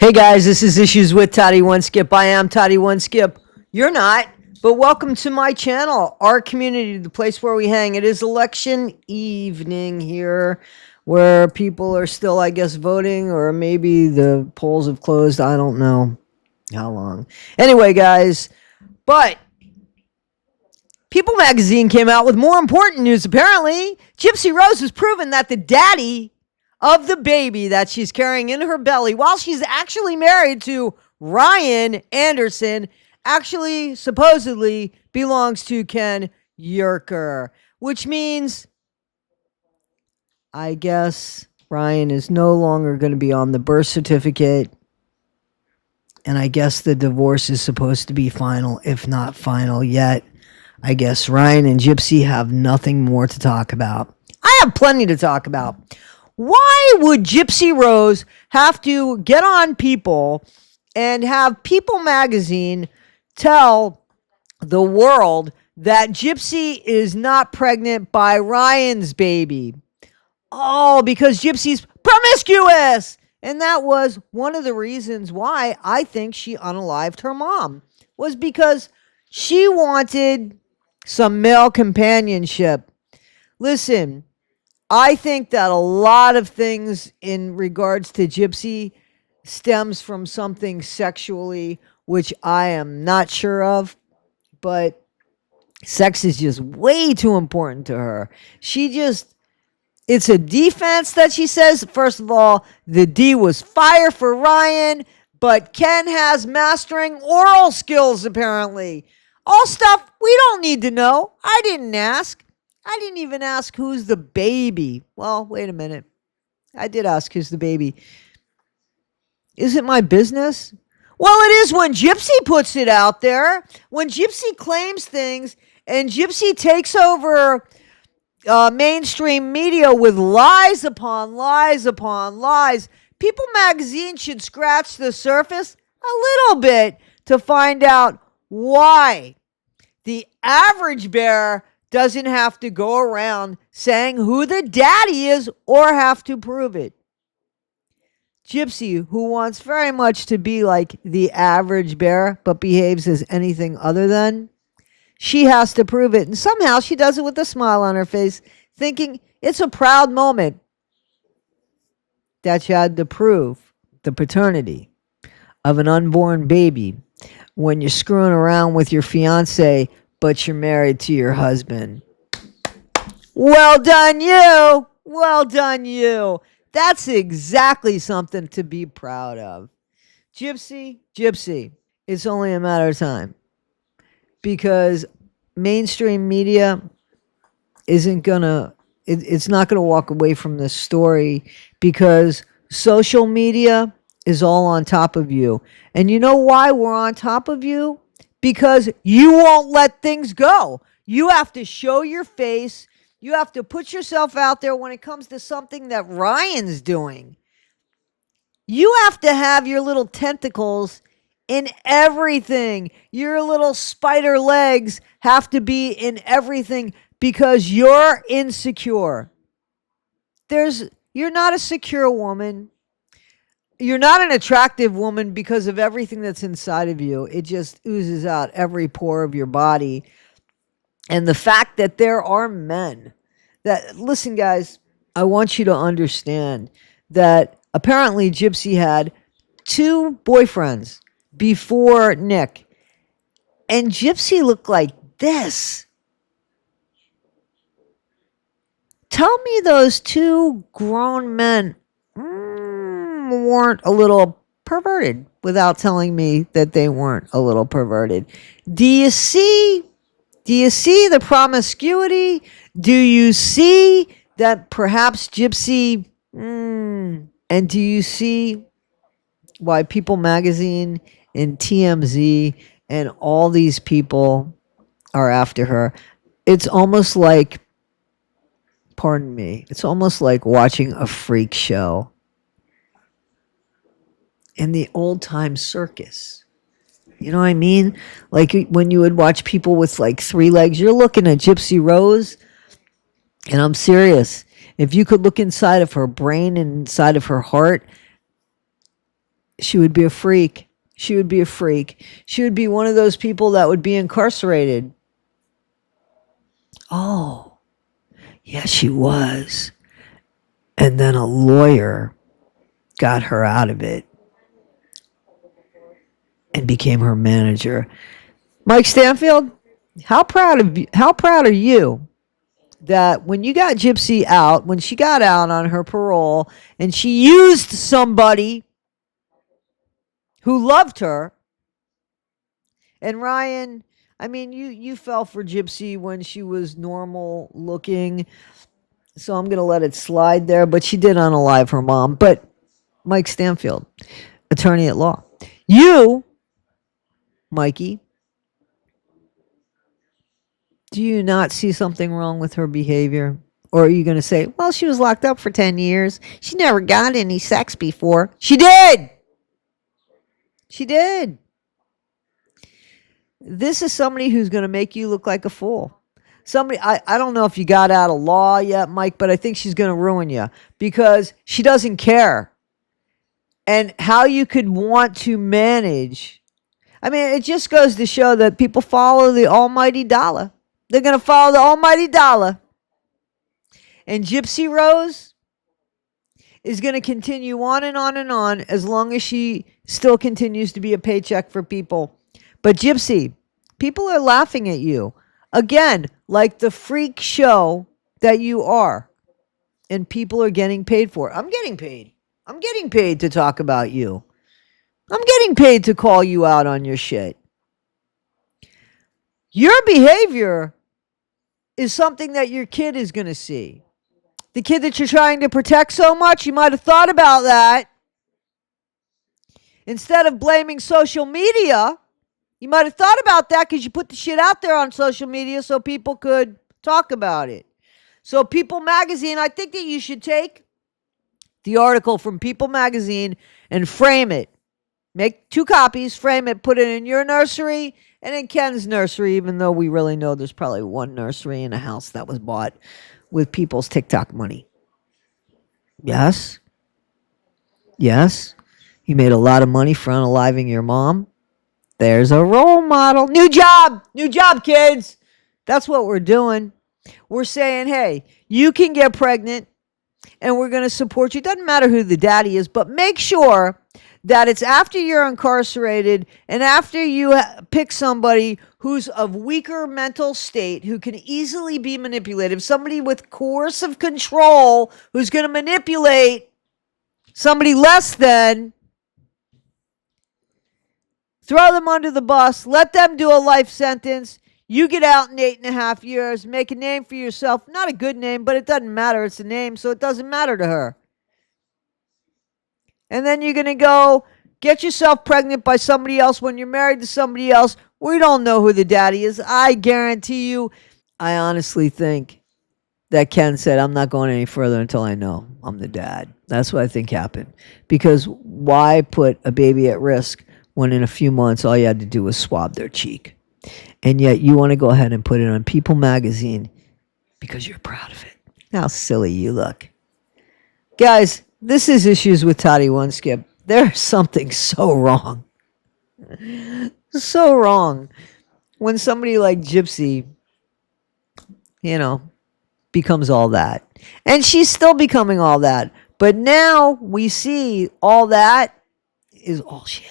Hey guys, this is Issues with Toddy One Skip. I am Toddy One Skip. You're not, but welcome to my channel, our community, the place where we hang. It is election evening here, where people are still, I guess, voting, or maybe the polls have closed. I don't know how long. Anyway, guys, but People magazine came out with more important news. Apparently, Gypsy Rose has proven that the daddy of the baby that she's carrying in her belly, while she's actually married to Ryan Anderson, actually supposedly belongs to Ken Yerker, which means, I guess, Ryan is no longer going to be on the birth certificate. And I guess the divorce is supposed to be final, if not final yet. I guess Ryan and Gypsy have nothing more to talk about. I have plenty to talk about. Why would Gypsy Rose have to get on People and have People magazine tell the world that Gypsy is not pregnant by Ryan's baby? Oh, because Gypsy's promiscuous. And that was one of the reasons why I think she unalived her mom, was because she wanted some male companionship. Listen, I think that a lot of things in regards to Gypsy stems from something sexually, which I am not sure of, but sex is just way too important to her. It's a defense that she says. First of all, the D was fire for Ryan, but Ken has mastering oral skills, apparently. All stuff we don't need to know. I didn't ask. I didn't even ask who's the baby. Well, wait a minute. I did ask who's the baby. Is it my business? Well, it is when Gypsy puts it out there. When Gypsy claims things and Gypsy takes over mainstream media with lies upon lies upon lies, People magazine should scratch the surface a little bit to find out why the average bear doesn't have to go around saying who the daddy is or have to prove it. Gypsy, who wants very much to be like the average bear but behaves as anything other than, she has to prove it. And somehow she does it with a smile on her face, thinking it's a proud moment that she had to prove the paternity of an unborn baby when you're screwing around with your fiance, but you're married to your husband. Well done, you. Well done, you. That's exactly something to be proud of. Gypsy, it's only a matter of time, because mainstream media isn't gonna, it's not gonna walk away from this story, because social media is all on top of you. And you know why we're on top of you? Because you won't let things go. You have to show your face. You have to put yourself out there when it comes to something that Ryan's doing. You have to have your little tentacles in everything. Your little spider legs have to be in everything because you're insecure. You're not a secure woman. You're not an attractive woman because of everything that's inside of you. It just oozes out every pore of your body. And the fact that there are men that, listen, guys, I want you to understand that apparently Gypsy had 2 boyfriends before Nick. And Gypsy looked like this. Tell me those 2 grown men weren't a little perverted without telling me that they weren't a little perverted. Do you see the promiscuity? Do you see that perhaps Gypsy, and do you see why People magazine and TMZ and all these people are after her? It's almost like, pardon me, it's almost like watching a freak show in the old time circus. You know what I mean? Like when you would watch people with like 3 legs, you're looking at Gypsy Rose, and I'm serious. If you could look inside of her brain and inside of her heart, She would be a freak. She would be a freak. She would be one of those people that would be incarcerated. Oh, yeah, she was. And then a lawyer got her out of it and became her manager. Mike Stanfield, how proud are you that when you got Gypsy out, when she got out on her parole and she used somebody who loved her, and Ryan, I mean, you fell for Gypsy when she was normal looking, so I'm going to let it slide there, but she did unalive her mom. But Mike Stanfield, attorney at law, you, Mikey, do you not see something wrong with her behavior? Or are you going to say, well, she was locked up for 10 years. She never got any sex before. She did. She did. This is somebody who's going to make you look like a fool. Somebody, I don't know if you got out of law yet, Mike, but I think she's going to ruin you because she doesn't care. And how you could want to manage. I mean, it just goes to show that people follow the almighty dollar. They're going to follow the almighty dollar. And Gypsy Rose is going to continue on and on and on as long as she still continues to be a paycheck for people. But Gypsy, people are laughing at you. Again, like the freak show that you are. And people are getting paid for it. I'm getting paid. I'm getting paid to talk about you. I'm getting paid to call you out on your shit. Your behavior is something that your kid is going to see. The kid that you're trying to protect so much, you might have thought about that. Instead of blaming social media, you might have thought about that because you put the shit out there on social media so people could talk about it. So People Magazine, I think that you should take the article from People Magazine and frame it. Make 2 copies, frame it, put it in your nursery and in Ken's nursery, even though we really know there's probably one nursery in a house that was bought with people's TikTok money. Yes. Yes. You made a lot of money for unaliving your mom. There's a role model. New job, kids. That's what we're doing. We're saying, hey, you can get pregnant and we're going to support you. Doesn't matter who the daddy is, but make sure that it's after you're incarcerated and after you pick somebody who's of weaker mental state, who can easily be manipulated, somebody with coercive control who's going to manipulate somebody less than. Throw them under the bus. Let them do a life sentence. You get out in 8.5 years. Make a name for yourself. Not a good name, but it doesn't matter. It's a name, so it doesn't matter to her. And then you're going to go get yourself pregnant by somebody else when you're married to somebody else. We don't know who the daddy is. I guarantee you, I honestly think that Ken said, I'm not going any further until I know I'm the dad. That's what I think happened. Because why put a baby at risk when in a few months all you had to do was swab their cheek? And yet you want to go ahead and put it on People Magazine because you're proud of it. How silly you look. Guys, this is Issues with Toddy One Skip. There's something so wrong. So wrong. When somebody like Gypsy, becomes all that. And she's still becoming all that. But now we see all that is all shit.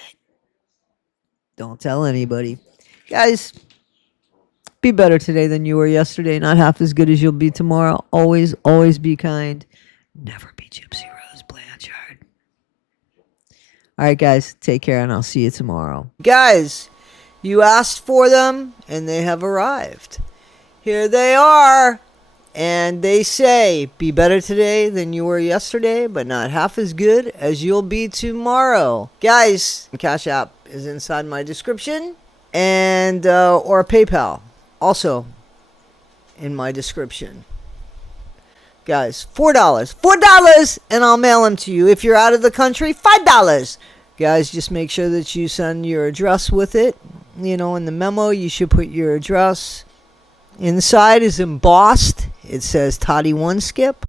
Don't tell anybody. Guys, be better today than you were yesterday. Not half as good as you'll be tomorrow. Always, always be kind. Never be Gypsy Rose Blanchard. All right, guys. Take care, and I'll see you tomorrow. Guys, you asked for them, and they have arrived. Here they are. And they say, be better today than you were yesterday, but not half as good as you'll be tomorrow. Guys, Cash App is inside my description. And or PayPal also in my description. Guys, $4 and I'll mail them to you. If you're out of the country, $5. Guys, just make sure that you send your address with it. In the memo you should put your address. Inside is embossed. It says Toddy One Skip.